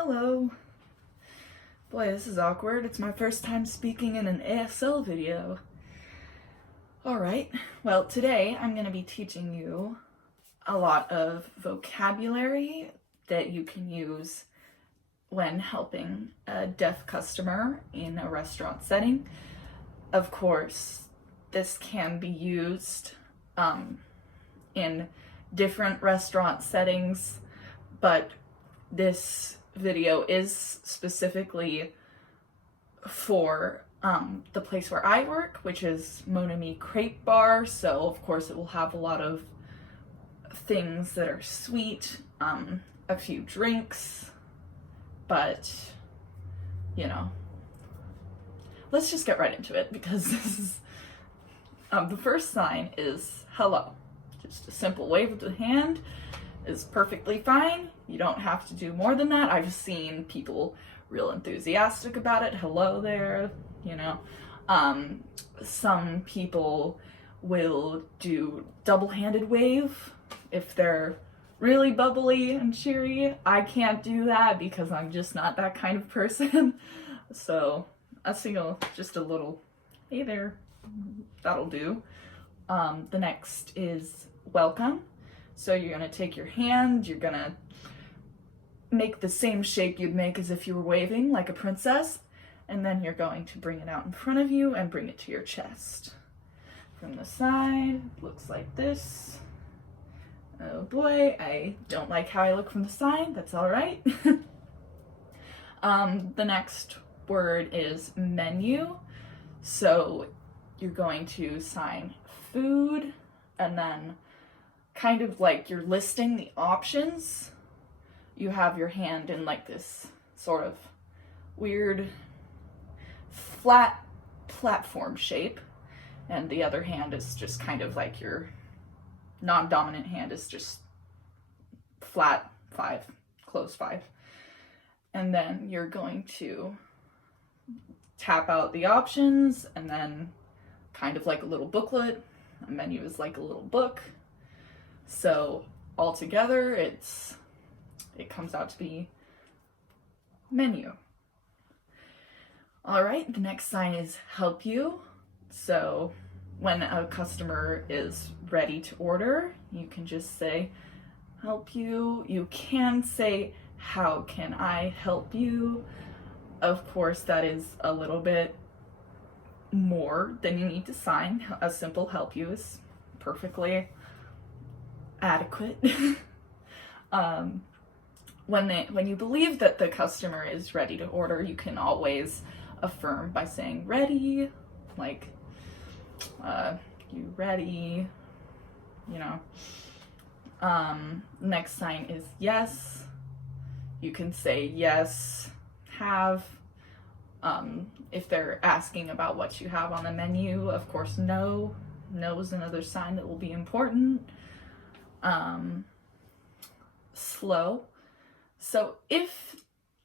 Hello. Boy, this is awkward. It's my first time speaking in an ASL video. Alright, well today I'm going to be teaching you a lot of vocabulary that you can use when helping a deaf customer in a restaurant setting. Of course, this can be used in different restaurant settings, but this video is specifically for the place where I work, which is Mon Ami Crepe Bar, so of course it will have a lot of things that are sweet, a few drinks, but you know, let's just get right into it because this is the first sign is hello. Just a simple wave of the hand is perfectly fine. You don't have to do more than that. I've seen people real enthusiastic about it. Hello there, you know. Some people will do double-handed wave if they're really bubbly and cheery. I can't do that because I'm just not that kind of person. So just a little, hey there, that'll do. The next is welcome. So you're gonna take your hand, you're gonna make the same shape you'd make as if you were waving like a princess, and then you're going to bring it out in front of you and bring it to your chest. From the side, looks like this. Oh boy, I don't like how I look from the side, that's all right. The next word is menu. So you're going to sign food, and then kind of like you're listing the options. You have your hand in like this sort of weird flat platform shape, and the other hand is just kind of like your non-dominant hand is just flat 5, close 5. And then you're going to tap out the options, and then kind of like a little booklet. A menu is like a little book. So altogether, it comes out to be menu. All right, the next sign is help you. So when a customer is ready to order, you can just say help you. You can say how can I help you? Of course, that is a little bit more than you need to sign. A simple help you is perfectly adequate. When you believe that the customer is ready to order, you can always affirm by saying ready, like you ready, you know. Next sign is yes. You can say yes, have. If they're asking about what you have on the menu, of course no. No is another sign that will be important. Slow. So if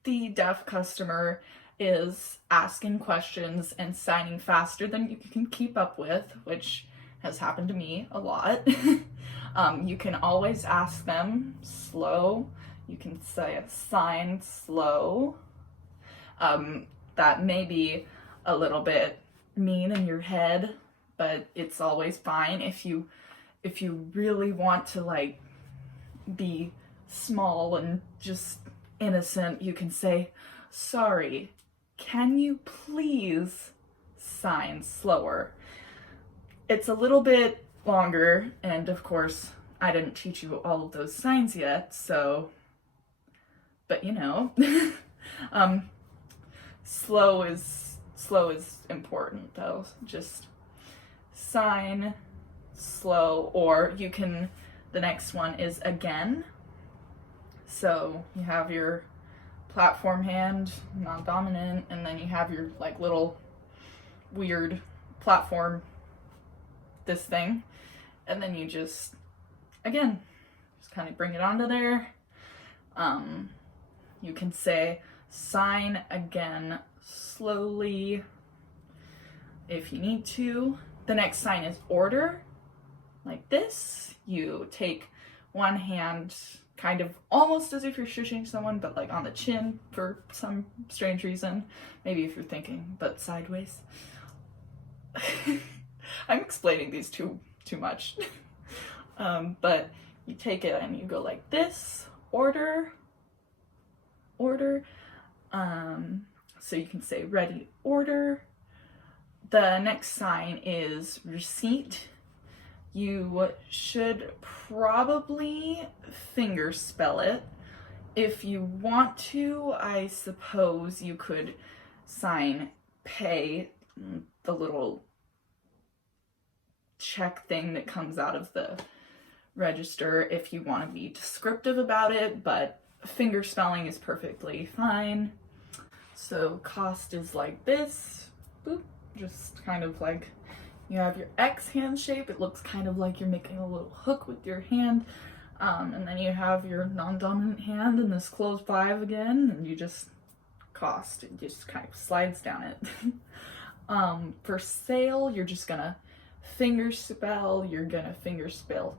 the deaf customer is asking questions and signing faster than you can keep up with, which has happened to me a lot, you can always ask them slow. You can say sign slow. That may be a little bit mean in your head, but it's always fine. If you really want to like be small and just innocent, you can say, sorry, can you please sign slower? It's a little bit longer, and of course I didn't teach you all of those signs yet, so, but you know. Slow is important though. Just sign slow, or you can, the next one is again. So you have your platform hand, non-dominant, and then you have your like little weird platform, this thing, and then you just, again, just kind of bring it onto there. You can say sign again slowly if you need to. The next sign is order, like this. You take one hand kind of almost as if you're shushing someone, but like on the chin for some strange reason. Maybe if you're thinking, but sideways. I'm explaining these too much. But you take it and you go like this, order. So you can say ready, order. The next sign is receipt. You should probably finger spell it. If you want to, I suppose you could sign pay, the little check thing that comes out of the register if you want to be descriptive about it, but finger spelling is perfectly fine. So cost is like this, boop, just kind of like you have your X hand shape. It looks kind of like you're making a little hook with your hand. And then you have your non-dominant hand and this closed 5 again, and you just cost. It just kind of slides down it. For sale, you're just gonna finger spell. You're gonna finger spell,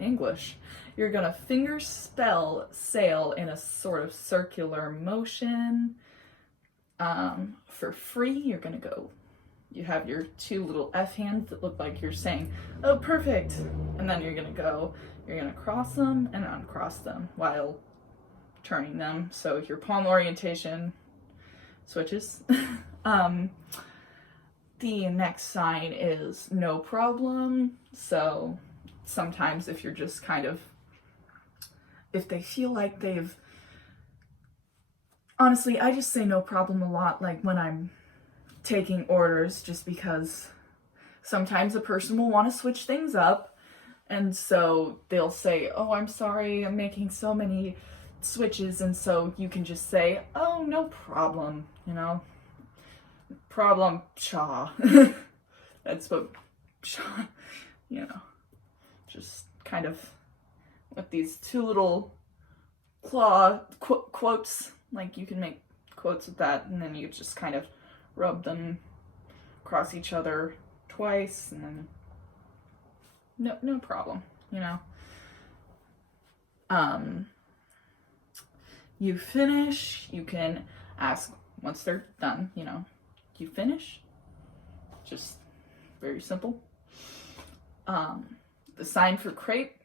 English. You're gonna finger spell sale in a sort of circular motion. For free, you're gonna go, you have your 2 little F hands that look like you're saying, oh, perfect. And then you're gonna cross them and uncross them while turning them. So your palm orientation switches. The next sign is no problem. So sometimes if you're just kind of, if they feel like honestly, I just say no problem a lot, like when I'm taking orders, just because sometimes a person will want to switch things up, and so they'll say, oh, I'm sorry, I'm making so many switches, and so you can just say, oh, no problem, problem, cha. That's what, cha, just kind of with these 2 little claw quotes, like you can make quotes with that, and then you just kind of rub them across each other twice, and then no problem, You finish, you can ask once they're done, you finish. Just very simple. The sign for crepe,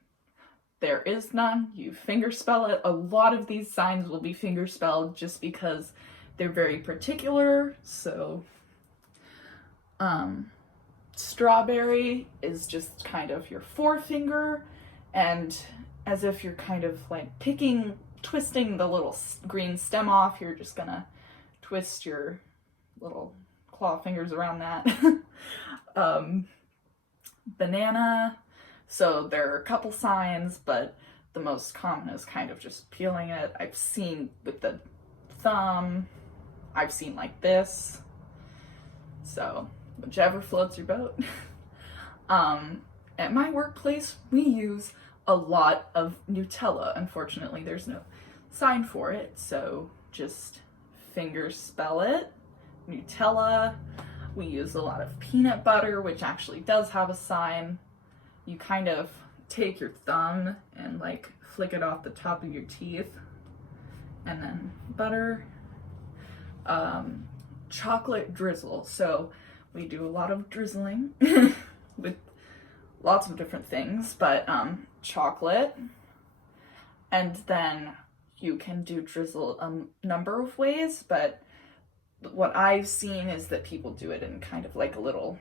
there is none. You finger spell it. A lot of these signs will be finger spelled just because they're very particular. So strawberry is just kind of your forefinger, and as if you're kind of like twisting the little green stem off, you're just gonna twist your little claw fingers around that. Banana, so there are a couple signs, but the most common is kind of just peeling it. I've seen with the thumb, I've seen like this, so whichever floats your boat. At my workplace, we use a lot of Nutella. Unfortunately, there's no sign for it, so just finger spell it. Nutella. We use a lot of peanut butter, which actually does have a sign. You kind of take your thumb and like flick it off the top of your teeth, and then butter. Chocolate drizzle. So we do a lot of drizzling with lots of different things, but chocolate. And then you can do drizzle a number of ways, but what I've seen is that people do it in kind of like a little,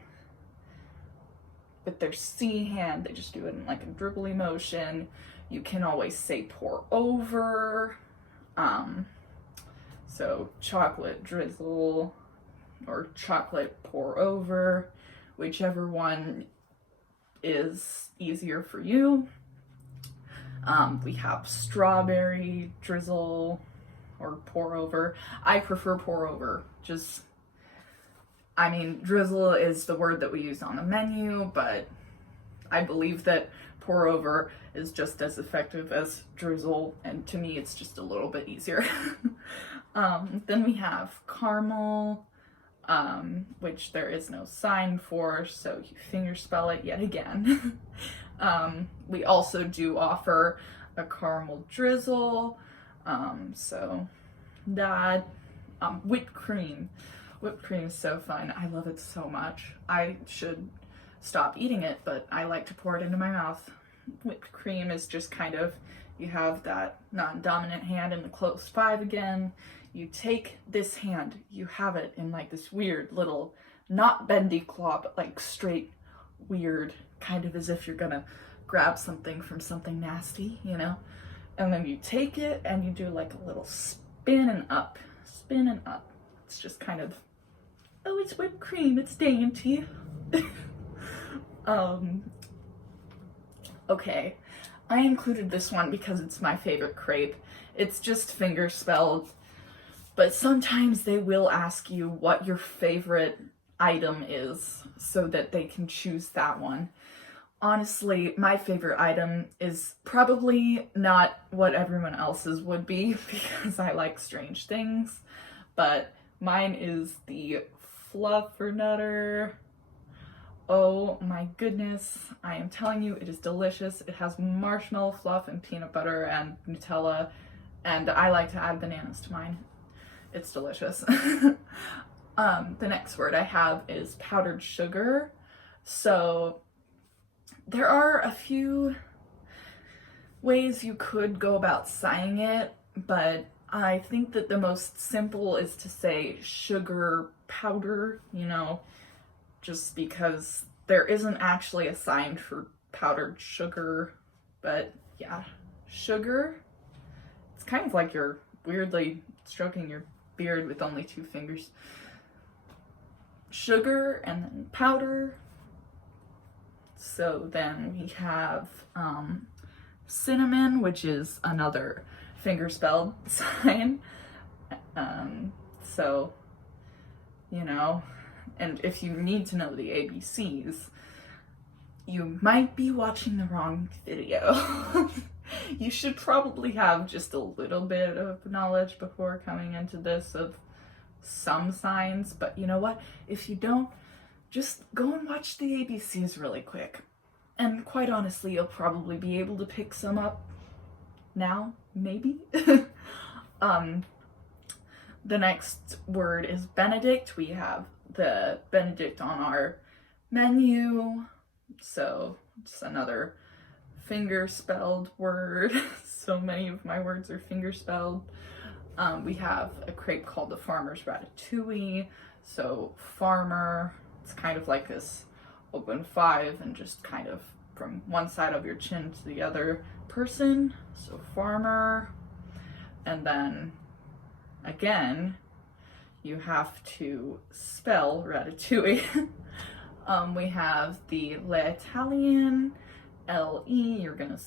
with their C hand, they just do it in like a dribbly motion. You can always say pour over. So chocolate drizzle or chocolate pour over, whichever one is easier for you. We have strawberry drizzle or pour over. I prefer pour over. Drizzle is the word that we use on the menu, but I believe that pour over is just as effective as drizzle, and to me it's just a little bit easier. Then we have caramel, which there is no sign for, so you finger spell it yet again. We also do offer a caramel drizzle. So that, whipped cream. Whipped cream is so fun. I love it so much. I should stop eating it, but I like to pour it into my mouth. Whipped cream is just kind of, you have that non-dominant hand in the close five again. You take this hand, you have it in like this weird little, not bendy claw, but like straight, weird, kind of as if you're gonna grab something from something nasty, you know? And then you take it and you do like a little spin and up. Spin and up. It's just kind of, oh, it's whipped cream, it's dainty. Okay, I included this one because it's my favorite crepe. It's just finger spelled, but sometimes they will ask you what your favorite item is so that they can choose that one. Honestly, my favorite item is probably not what everyone else's would be because I like strange things, but mine is the Fluffernutter. Oh my goodness, I am telling you, it is delicious. It has marshmallow fluff and peanut butter and Nutella, and I like to add bananas to mine. It's delicious. The next word I have is powdered sugar. So there are a few ways you could go about saying it, but I think that the most simple is to say sugar powder, you know, just because there isn't actually a sign for powdered sugar, but yeah, sugar. It's kind of like you're weirdly stroking your beard with only 2 fingers. Sugar and then powder. So then we have cinnamon, which is another finger spelled sign. So, you know, and if you need to know the ABCs, you might be watching the wrong video. You should probably have just a little bit of knowledge before coming into this of some signs, but you know what? If you don't, just go and watch the ABCs really quick. And quite honestly, you'll probably be able to pick some up now, maybe? The next word is Benedict. We have the Benedict on our menu. So it's another finger spelled word. So many of my words are finger spelled. We have a crepe called the Farmer's Ratatouille. So farmer, it's kind of like this open 5 and just kind of from one side of your chin to the other person. So farmer. And then again, you have to spell ratatouille. We have the L'Italien, L-E, you're gonna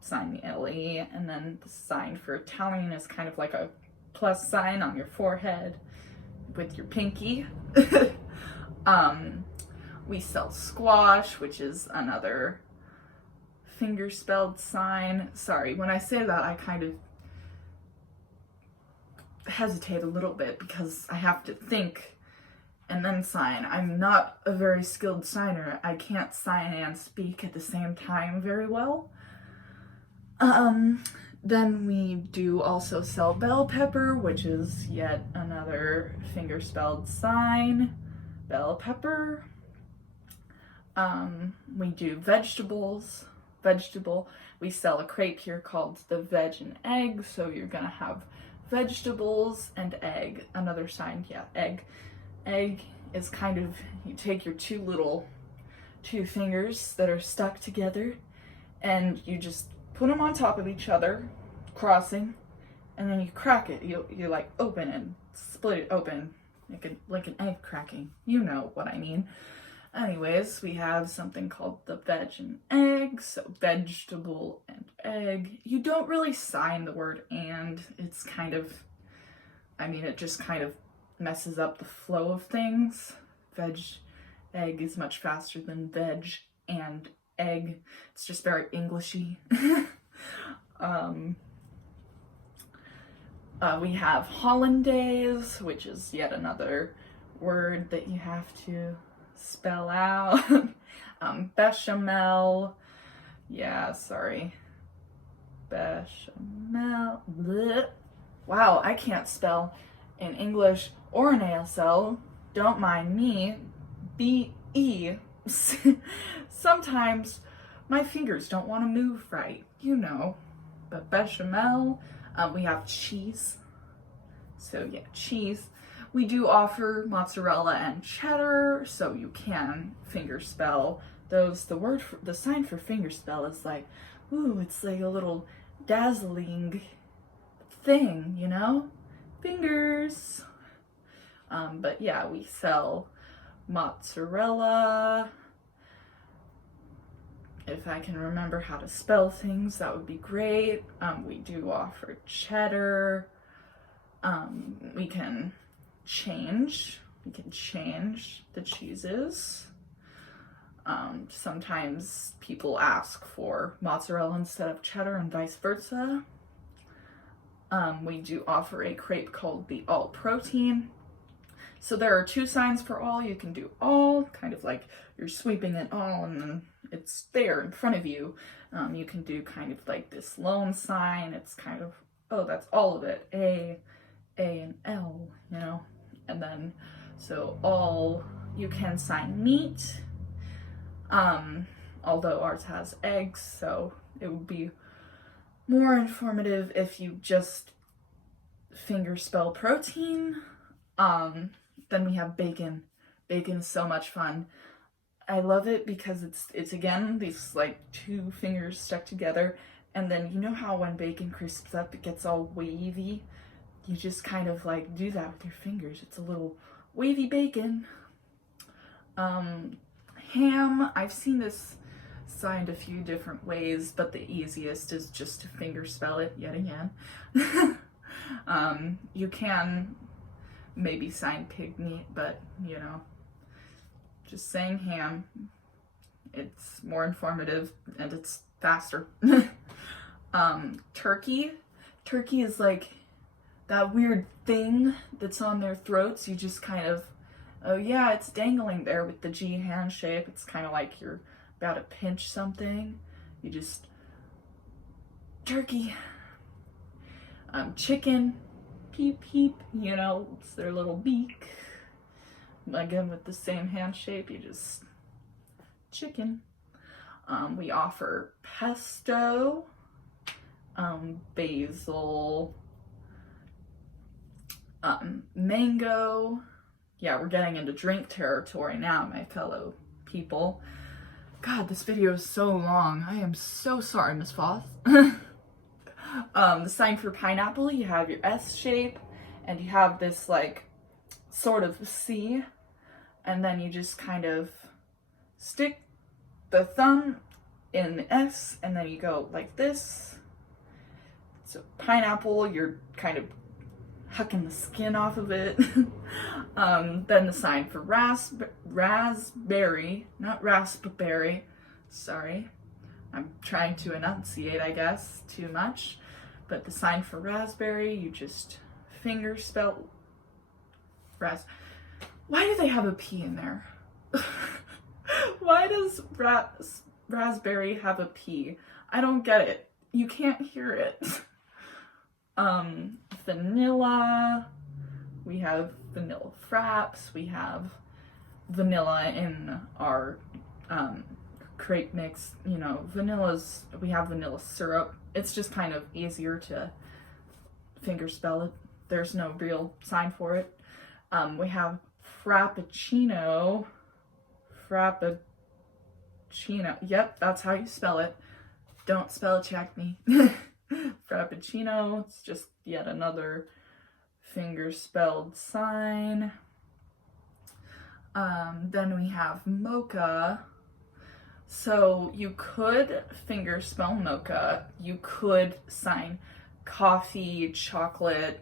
sign the L-E, and then the sign for Italian is kind of like a plus sign on your forehead with your pinky. We sell squash, which is another finger spelled sign. Sorry, when I say that, I kind of hesitate a little bit because I have to think and then sign. I'm not a very skilled signer. I can't sign and speak at the same time very well. Then we do also sell bell pepper, which is yet another finger spelled sign. Bell pepper. We do vegetables. Vegetable. We sell a crepe here called the Veg and Egg, so you're gonna have vegetables and egg. Another sign, yeah, egg. Egg is kind of, you take your two fingers that are stuck together and you just put them on top of each other, crossing, and then you crack it. You like open and split it open like an egg cracking. You know what I mean. Anyways, we have something called the Veg and Egg, so vegetable and egg. You don't really sign the word and. It's kind of, I mean, it just kind of messes up the flow of things. Veg, egg is much faster than veg and egg. It's just very Englishy. We have hollandaise, which is yet another word that you have to spell out. Bechamel, yeah, sorry. Bechamel. Blech. Wow, I can't spell in English or in ASL. Don't mind me. B-E. Sometimes my fingers don't want to move right, you know. But bechamel, we have cheese. So yeah, cheese. We do offer mozzarella and cheddar, so you can finger spell those. The sign for finger spell is like, ooh, it's like a little dazzling thing, you know? Fingers. But yeah, we sell mozzarella. If I can remember how to spell things, that would be great. We do offer cheddar. We can change the cheeses. Sometimes people ask for mozzarella instead of cheddar and vice versa. We do offer a crepe called the all protein. So there are 2 signs for all. You can do all, kind of like you're sweeping it all and then it's there in front of you. You can do kind of like this lone sign. It's kind of, oh, that's all of it. A and L, you know? And then, so all, you can sign meat. Although ours has eggs, so it would be more informative if you just finger spell protein. Then we have bacon. Bacon is so much fun. I love it because it's again these like 2 fingers stuck together, and then you know how when bacon crisps up it gets all wavy? You just kind of like do that with your fingers. It's a little wavy bacon. Ham, I've seen this signed a few different ways, but the easiest is just to finger spell it yet again. You can maybe sign pig meat, but you know, just saying ham, it's more informative and it's faster. Turkey is like that weird thing that's on their throats. You just kind of, oh yeah, it's dangling there with the G hand shape. It's kind of like you're about to pinch something. You just, turkey. Chicken, peep peep, you know, it's their little beak. Again, with the same hand shape, you just, chicken. We offer pesto, basil, mango. Yeah, we're getting into drink territory now, my fellow people. God, this video is so long. I am so sorry, Miss Foth. The sign for pineapple, you have your S shape, and you have this like sort of C, and then you just kind of stick the thumb in the S, and then you go like this. So pineapple, you're kind of hucking the skin off of it. Then the sign for raspberry, not raspberry, sorry. I'm trying to enunciate, I guess, too much. But the sign for raspberry, you just finger spell Why do they have a P in there? Why does raspberry have a P? I don't get it. You can't hear it. Vanilla. We have vanilla fraps. We have vanilla in our crepe mix. You know, we have vanilla syrup. It's just kind of easier to finger spell it. There's no real sign for it. We have frappuccino. Yep, that's how you spell it. Don't spell check me. Frappuccino, it's just yet another finger spelled sign. Then we have mocha. So you could finger spell mocha. You could sign coffee, chocolate,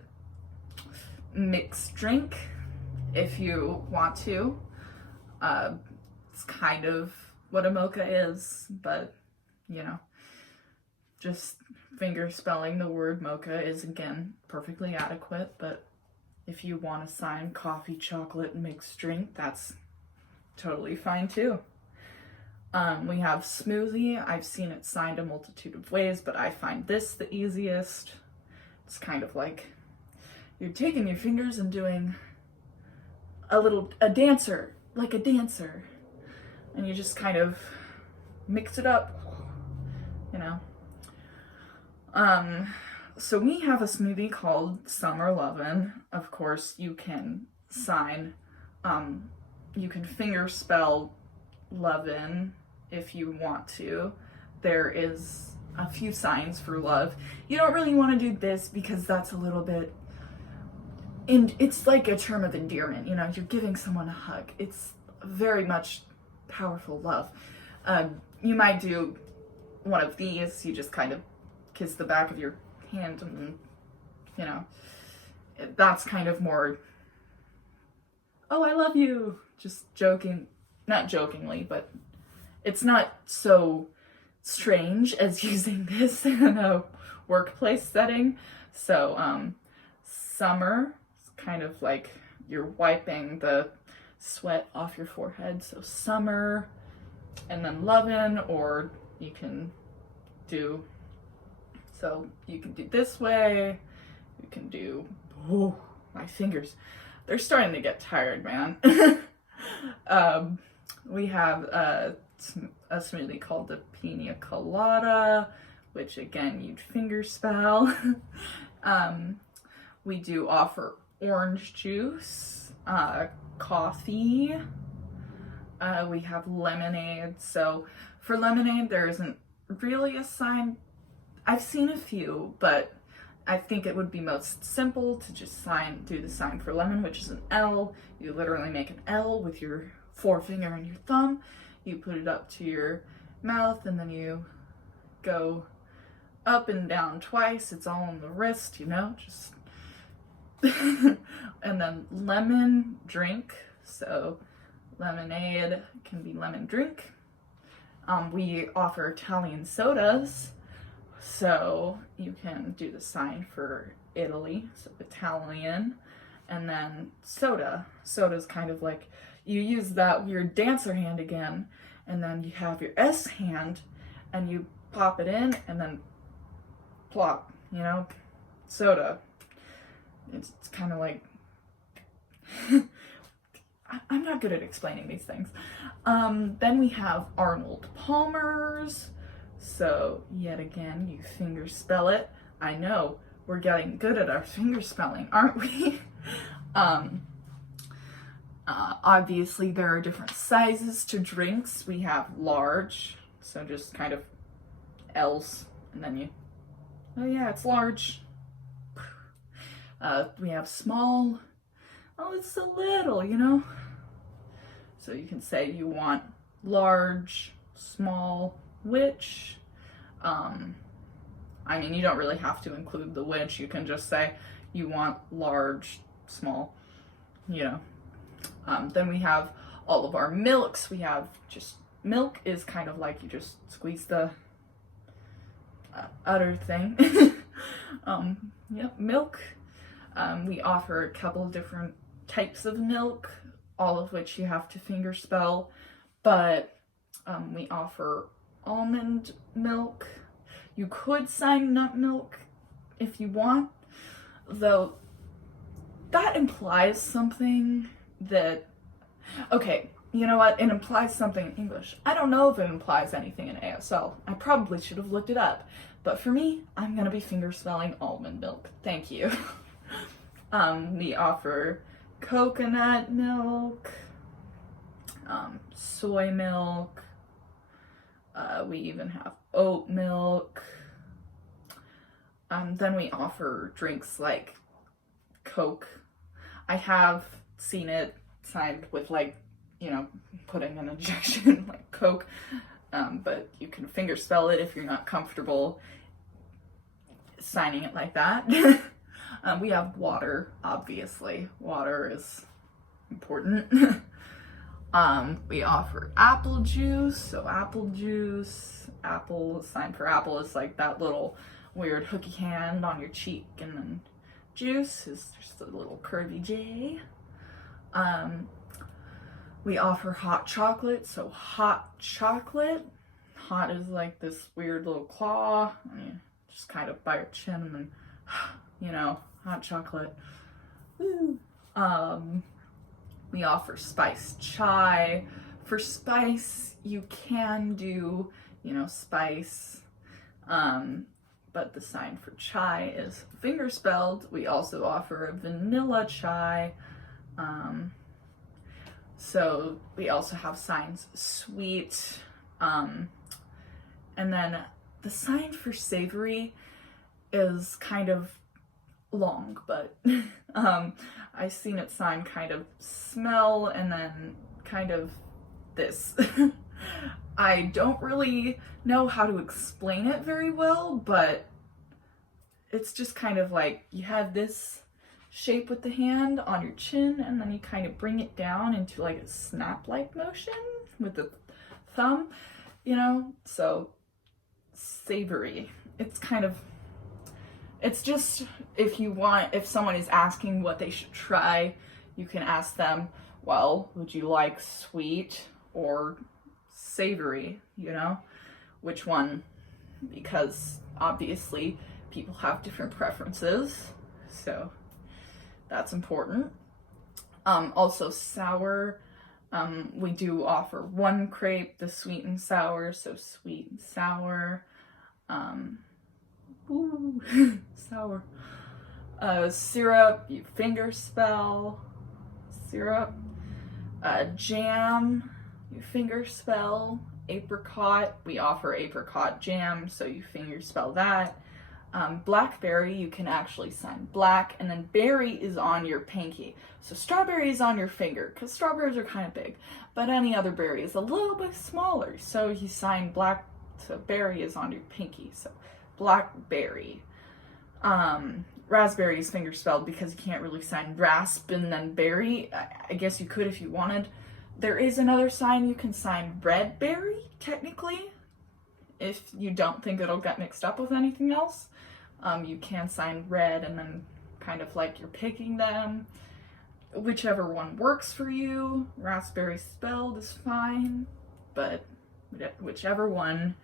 mixed drink if you want to. It's kind of what a mocha is, but you know, just finger spelling the word mocha is again perfectly adequate. But if you want to sign coffee, chocolate, mixed drink, that's totally fine too. We have smoothie. I've seen it signed a multitude of ways, but I find this the easiest. It's kind of like you're taking your fingers and doing a dancer, like a dancer. And you just kind of mix it up, you know. So we have a smoothie called Summer Lovin'. Of course, you can sign, you can finger spell lovin' if you want to. There is a few signs for love. You don't really want to do this because that's a little bit, and it's like a term of endearment, you know, you're giving someone a hug. It's very much powerful love. You might do one of these, you just kind of kiss the back of your hand and, you know, that's kind of more, oh, I love you, just joking, not jokingly, but it's not so strange as using this in a workplace setting. So, summer, it's kind of like you're wiping the sweat off your forehead, so summer, and then lovin', or you can do, so you can do this way, you can do, oh, my fingers, they're starting to get tired, man. We have a smoothie called the Pina Colada, which again, you'd finger spell. We do offer orange juice, coffee, we have lemonade. So for lemonade, there isn't really a sign. I've seen a few, but I think it would be most simple to just do the sign for lemon, which is an L. You literally make an L with your forefinger and your thumb. You put it up to your mouth, and then you go up and down twice. It's all on the wrist, you know, just and then lemon drink. So lemonade can be lemon drink. We offer Italian sodas, so you can do the sign for Italy, so Italian, and then soda. Soda's kind of like, you use that weird dancer hand again, and then you have your S hand, and you pop it in, and then plop, you know, soda. It's kind of like, I'm not good at explaining these things. Then we have Arnold Palmer's. So yet again, you finger spell it. I know, we're getting good at our finger spelling, aren't we? Obviously there are different sizes to drinks. We have large, so just kind of L's, and then you, oh yeah, it's large. We have small, oh, it's a little, you know? So you can say you want large, small, which, I mean, you don't really have to include the which. You can just say you want large, small, you know. Then we have all of our milks. We have just, milk is kind of like you just squeeze the udder thing. Yep, milk. We offer a couple of different types of milk, all of which you have to finger spell, but we offer almond milk. You could sign nut milk if you want, though that implies something that, okay, you know what, it implies something in English. I don't know if it implies anything in ASL. I probably should have looked it up, but for me, I'm gonna be finger spelling almond milk. Thank you. We offer coconut milk, soy milk, we even have oat milk. Then we offer drinks like Coke. I have seen it signed with, like, you know, putting an injection like Coke, but you can finger spell it if you're not comfortable signing it like that. We have water, obviously. Water is important. We offer apple juice. So apple juice, apple, sign for apple is like that little weird hooky hand on your cheek, and then juice is just a little curvy J. We offer hot chocolate, so hot chocolate. Hot is like this weird little claw, and you just kind of by your chin and then, you know, hot chocolate. Woo. We offer spiced chai. For spice, you can do, you know, spice, but the sign for chai is fingerspelled. We also offer a vanilla chai. So we also have signs sweet. And then the sign for savory is kind of long, but I've seen it sign kind of smell and then kind of this. I don't really know how to explain it very well, but it's just kind of like you have this shape with the hand on your chin and then you kind of bring it down into like a snap-like motion with the thumb, you know? So savory. It's kind of, it's just, if someone is asking what they should try, you can ask them, well, would you like sweet or savory, you know? Which one? Because obviously people have different preferences, so that's important. Also sour, we do offer one crepe, the sweet and sour, so sweet and sour. Sour. Syrup, you finger spell. Syrup. Jam, you finger spell. Apricot, we offer apricot jam, so you finger spell that. Blackberry, you can actually sign black, and then berry is on your pinky. So strawberry is on your finger, because strawberries are kind of big, but any other berry is a little bit smaller, so you sign black, so berry is on your pinky, so blackberry. Raspberry is finger spelled because you can't really sign rasp and then berry. I guess you could if you wanted. There is another sign you can sign red berry, technically, if you don't think it'll get mixed up with anything else. You can sign red and then kind of like you're picking them. Whichever one works for you. Raspberry spelled is fine, but whichever one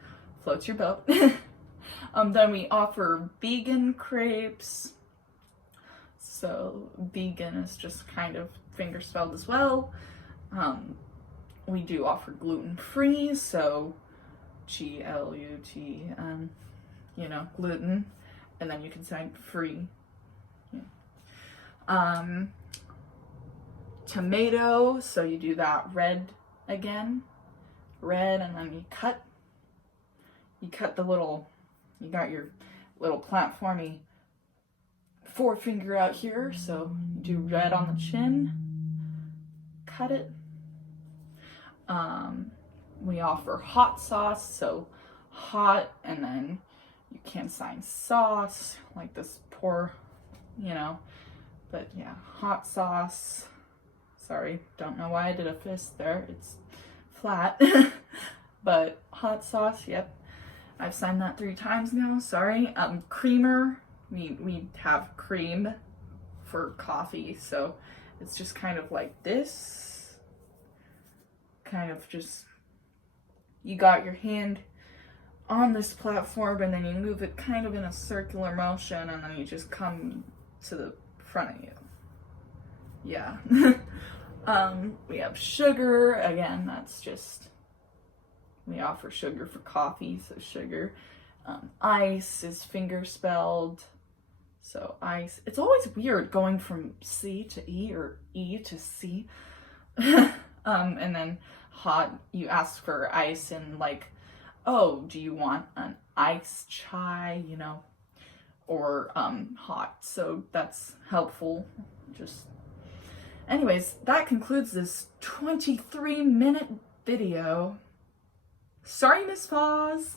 floats your boat. Then we offer vegan crepes. So vegan is just kind of finger spelled as well. We do offer gluten-free, so G-L-U-T, you know, gluten, and then you can sign free. Yeah. Tomato, so you do that red again, red, and then you cut the little, you got your little platformy forefinger out here, so you do red on the chin, cut it. We offer hot sauce, so hot, and then you can sign sauce, like this poor, you know, but yeah, hot sauce. Sorry, don't know why I did a fist there, it's flat, but hot sauce, yep. I've signed that 3 times now, sorry. Creamer, we have cream for coffee, so it's just kind of like this, kind of just, you got your hand on this platform and then you move it kind of in a circular motion and then you just come to the front of you. Yeah. We have sugar, again, that's just, we offer sugar for coffee, so sugar. Ice is finger spelled, so ice. It's always weird going from C to E or E to C. And then hot, you ask for ice and like, oh, do you want an iced chai, you know, or hot, so that's helpful. Just, anyways, that concludes this 23-minute video. Sorry, Miss Paws.